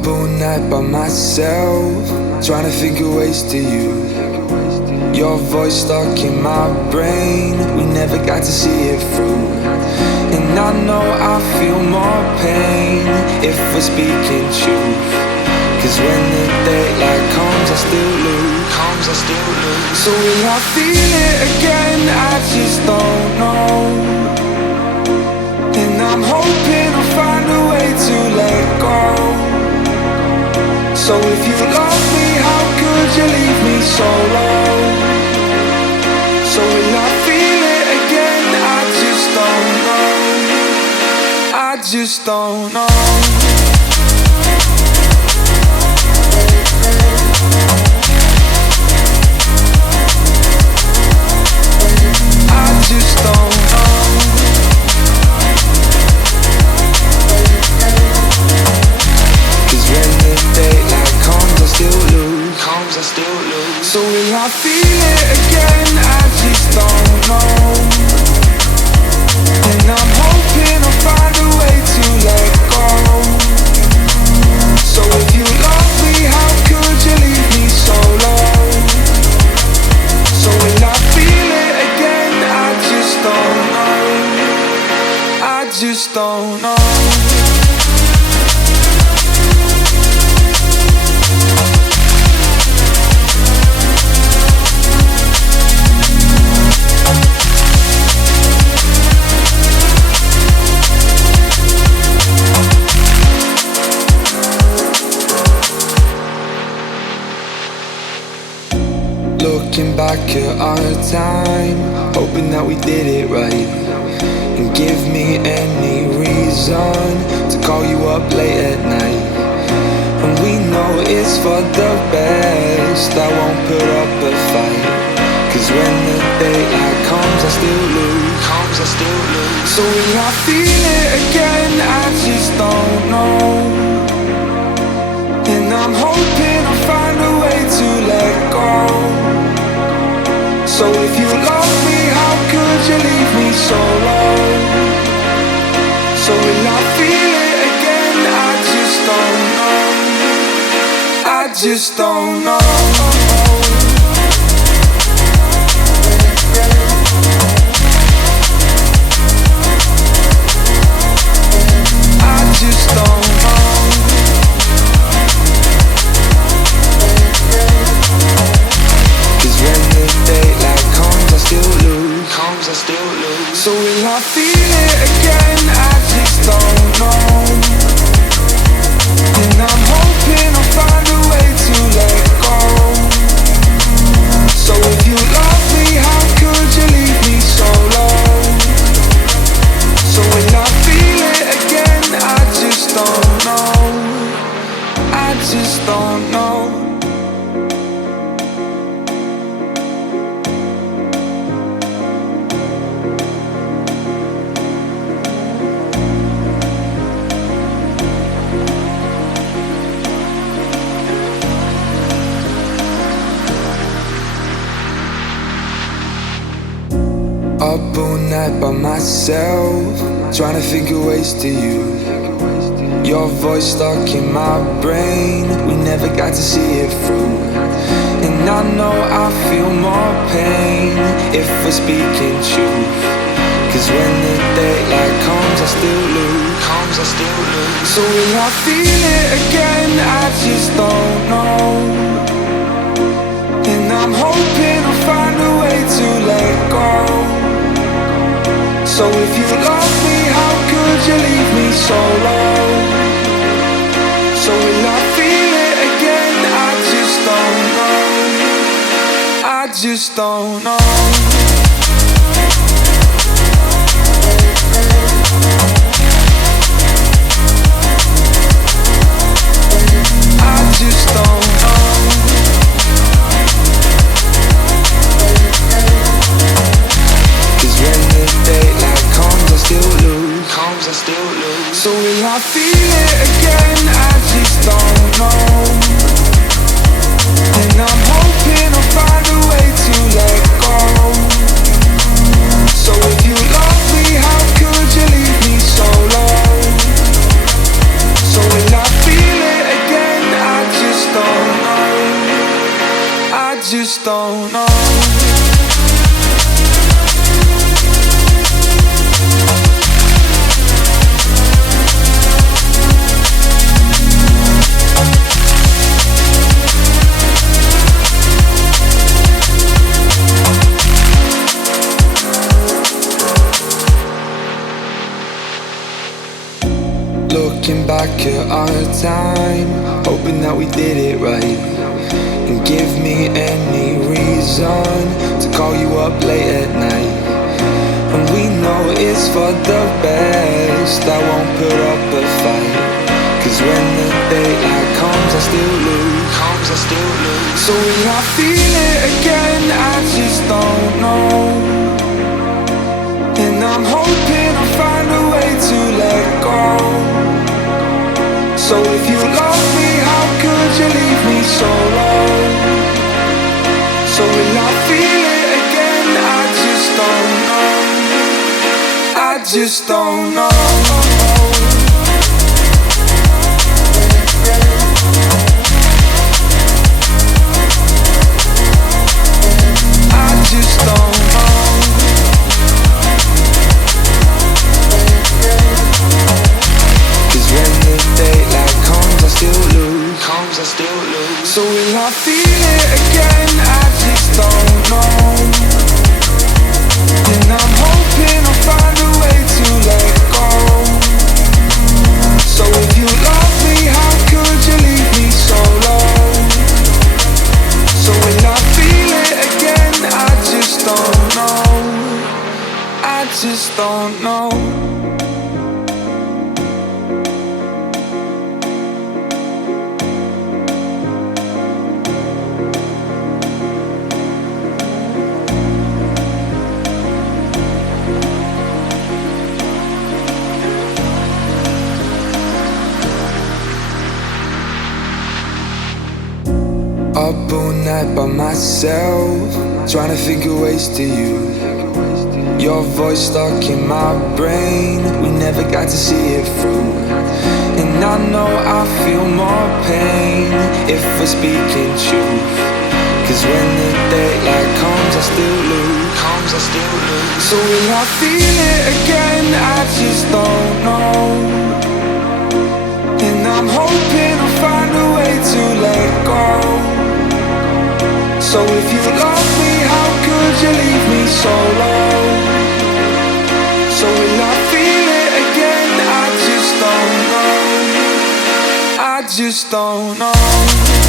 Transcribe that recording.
Up all night by myself, trying to think of ways to you. Your voice stuck in my brain, we never got to see it through. And I know I feel more pain if we're speaking truth. Cause when the daylight comes, I still lose. So will I feel it again? I just don't know. And I'm hoping I'll find a way to let go. So if you love me, how could you leave me so low? So will I feel it again? I just don't know. I just don't know. I just don't know. Cause when the daylight comes, I still lose. So will I feel it again? I just don't know. And I'm hoping I'll find a way to let go. So if you love me, how could you leave me so low? So will I feel it again? I just don't know. I just don't know. Looking back at our time, hoping that we did it right. And give me any reason to call you up late at night. And we know it's for the best, I won't put up a fight. Cause when the daylight comes, I still lose. So will I feel it again? I just don't know. And I'm hoping I'll find a way to let go. So if you love me, how could you leave me so low? So will I feel it again? I just don't know. I just don't know. I just don't know. Cause when the daylight comes, I still lose. So will I feel it again? I just don't know. And I'm hoping I'll find a way to let go. So if you love me, how could you leave me so low? So will I feel it again? I just don't know. I just don't know. Up all night by myself, trying to think of ways to you. Your voice stuck in my brain, we never got to see it through. And I know I feel more pain if we're speaking truth. Cause when the daylight comes, I still lose. So will I feel it again? I just don't know. And I'm hoping I'll find a way to let go. So if you love me, how could you leave me so low? So will I feel it again? I just don't know. I just don't know. I just don't know. Cause when the daylight comes, I still lose. So will I feel it again? I just don't know. And I'm hoping I'll find a way to let go. So if you love me, how could you leave me so low? So will I feel it again? back at our time, hoping that we did it right. And give me any reason to call you up late at night. And we know it's for the best, I won't put up a fight. Cause when the daylight comes, I still lose. So will I feel it again? I just don't know. And I'm hoping I'll find a way to let go. So if you love me, how could you leave me so low? So will I feel it again? I just don't know. I just don't know. So will I feel it again? I just don't know. And I'm hoping I'll find a way to let go. So if you love me, how could you leave me so low? So will I feel it again? I just don't know. I just don't know. Up all night by myself, trying to think of ways to you. Your voice stuck in my brain, we never got to see it through. And I know I feel more pain if we're speaking truth. Cause when the daylight comes, I still lose. So will I feel it again? I just don't know. And I'm hoping I'll find a way to let go. So if you love me, how could you leave me so low? So will I feel it again? I just don't know. I just don't know.